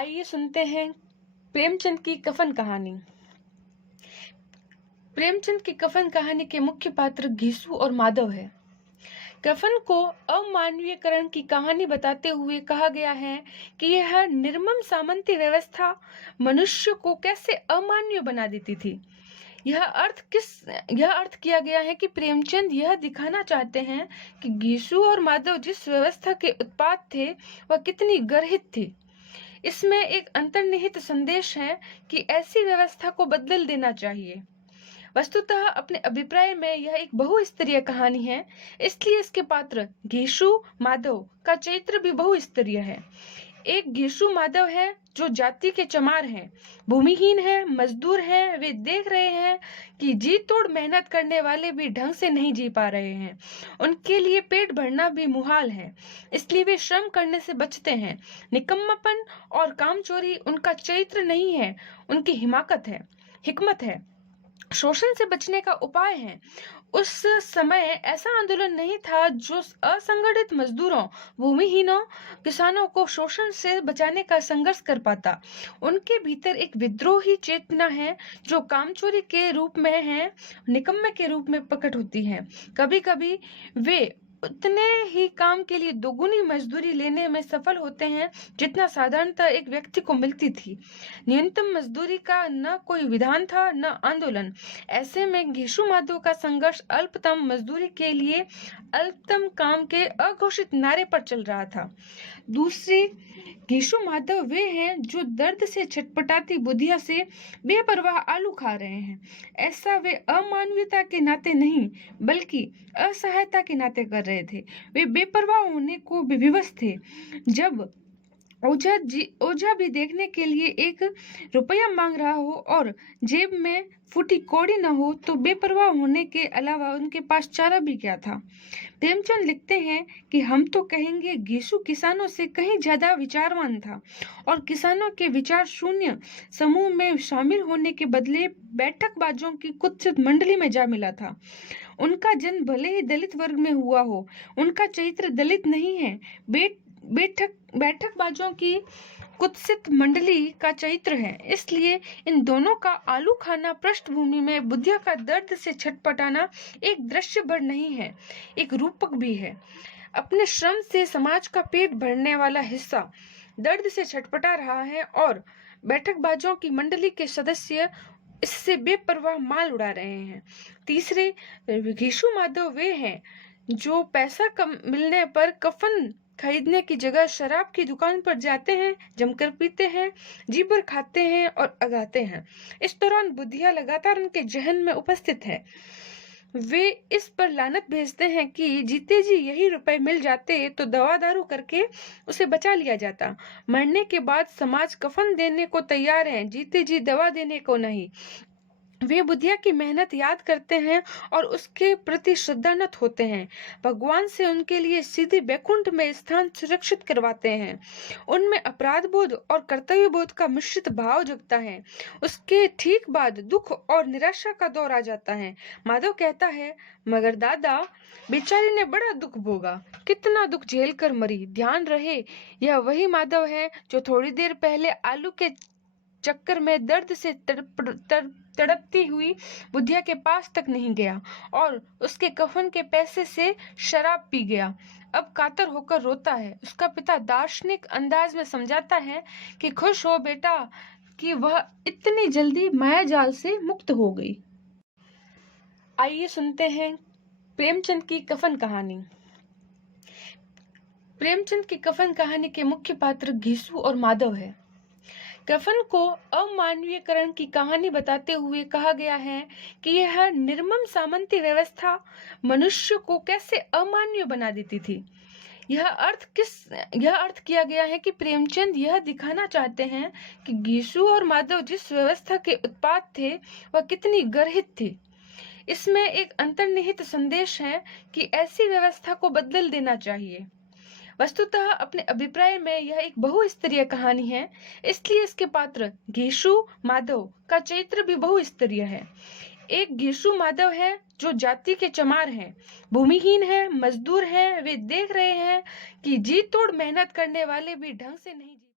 आइए सुनते हैं प्रेमचंद की कफन कहानी। प्रेमचंद की कफन कहानी के मुख्य पात्र घीसू और माधव है। कफन को अमानवीयकरण की कहानी बताते हुए कहा गया है कि यह निर्मम सामंती व्यवस्था मनुष्य को कैसे अमानवीय बना देती थी। यह अर्थ किया गया है कि प्रेमचंद यह दिखाना चाहते हैं कि घीसू और माधव जिस व्यवस्था के उत्पाद थे वह कितनी गर्हित थी। इसमें एक अंतर्निहित संदेश है कि ऐसी व्यवस्था को बदल देना चाहिए। वस्तुतः अपने अभिप्राय में यह एक बहुस्तरीय कहानी है, इसलिए इसके पात्र घीसू माधव का चरित्र भी बहुस्तरीय है। एक घीसू माधव है जो जाति के चमार हैं, भूमिहीन है, मजदूर हैं। वे देख रहे हैं कि जी तोड़ मेहनत करने वाले भी ढंग से नहीं जी पा रहे हैं। उनके लिए पेट भरना भी मुहाल है, इसलिए वे श्रम करने से बचते हैं। निकम्मापन और कामचोरी उनका चरित्र नहीं है, उनकी हिकमत है, शोषण से बचने का उपाय है। उस समय ऐसा आंदोलन नहीं था जो असंगठित मजदूरों, भूमिहीनों, किसानों को शोषण से बचाने का संघर्ष कर पाता। उनके भीतर एक विद्रोही चेतना है जो कामचोरी के रूप में है, निकम्मे के रूप में प्रकट होती है। कभी कभी वे उतने ही काम के लिए दोगुनी मजदूरी लेने में सफल होते हैं जितना साधारणतः एक व्यक्ति को मिलती थी। न्यूनतम मजदूरी का न कोई विधान था न आंदोलन। ऐसे में घीसू माधव का संघर्ष अल्पतम मजदूरी के लिए अल्पतम काम के अघोषित नारे पर चल रहा था। दूसरे घीसू माधव वे हैं जो दर्द से छटपटाती बुधिया से बेपरवाह आलू खा रहे हैं। ऐसा वे अमानवीयता के नाते नहीं बल्कि असहायता के नाते कर रहे थे। वे बेपरवाह होने को भी विवश थे। जब ओझा भी देखने के लिए 1 रुपया मांग रहा हो और जेब में फूटी कौड़ी न हो तो बेपरवाह होने के अलावा उनके पास चारा भी क्या था। प्रेमचंद लिखते हैं कि हम तो कहेंगे घीसू किसानों से कहीं ज्यादा विचारवान था और किसानों के विचार शून्य समूह में शामिल होने के बदले बैठकबाजों की कुत्सित मंडली में जा मिला था। उनका जन्म भले ही दलित वर्ग में हुआ हो, उनका चरित्र दलित नहीं है, बैठकबाजों की कुत्सित मंडली का चरित्र है। इसलिए इन दोनों का आलू खाना पृष्ठभूमि में बुधिया का दर्द से छटपटाना एक दृश्य भर नहीं है, एक रूपक भी है। अपने श्रम से समाज का पेट भरने वाला हिस्सा दर्द से छटपटा रहा है और बैठकबाजों की मंडली के सदस्य इससे बेपरवाह माल उड़ा रहे हैं। तीसरे घीसू माधव वे हैं जो पैसा कम मिलने पर कफन खरीदने की जगह शराब की दुकान पर जाते हैं, जमकर पीते हैं, जी भर खाते हैं और अगाते हैं। इस दौरान बुधिया लगातार उनके जहन में उपस्थित है। वे इस पर लानत भेजते हैं कि जीते जी यही रुपए मिल जाते तो दवा दारू करके उसे बचा लिया जाता। मरने के बाद समाज कफन देने को तैयार है, जीते जी दवा देने को नहीं। वे बुधिया की मेहनत याद करते हैं और उसके प्रति श्रद्धानत होते हैं। भगवान से उनके लिए सीधे वैकुंठ में स्थान सुरक्षित करवाते हैं। उनमें अपराध बोध और कर्तव्य बोध का मिश्रित भाव जगता है। उसके ठीक बाद दुख और निराशा का दौर आ जाता है। माधव कहता है, मगर दादा बेचारी ने बड़ा दुख भोगा, कितना दुख झेल कर मरी। ध्यान रहे यह वही माधव है जो थोड़ी देर पहले आलू के चक्कर में दर्द से तड़पती हुई बुधिया के पास तक नहीं गया और उसके कफन के पैसे से शराब पी गया। अब कातर होकर रोता है। उसका पिता दार्शनिक अंदाज में समझाता है कि खुश हो बेटा कि वह इतनी जल्दी माया जाल से मुक्त हो गई। आइए सुनते हैं प्रेमचंद की कफन कहानी। प्रेमचंद की कफन कहानी के मुख्य पात्र घीसू और माधव है। कफन को अमानवीयकरण की कहानी बताते हुए कहा गया है कि यह निर्मम सामंती व्यवस्था मनुष्य को कैसे अमानवीय बना देती थी। यह अर्थ किया गया है कि प्रेमचंद यह दिखाना चाहते हैं कि घीसू और माधव जिस व्यवस्था के उत्पाद थे वह कितनी गर्हित थी। इसमें एक अंतर्निहित संदेश है कि ऐसी व्यवस्था को बदल देना चाहिए। वस्तुतः अपने अभिप्राय में यह एक बहुस्तरीय कहानी है, इसलिए इसके पात्र घीसू माधव का चरित्र भी बहुस्तरीय है। एक घीसू माधव है जो जाति के चमार हैं, भूमिहीन है, मजदूर हैं। वे देख रहे हैं कि जी तोड़ मेहनत करने वाले भी ढंग से नहीं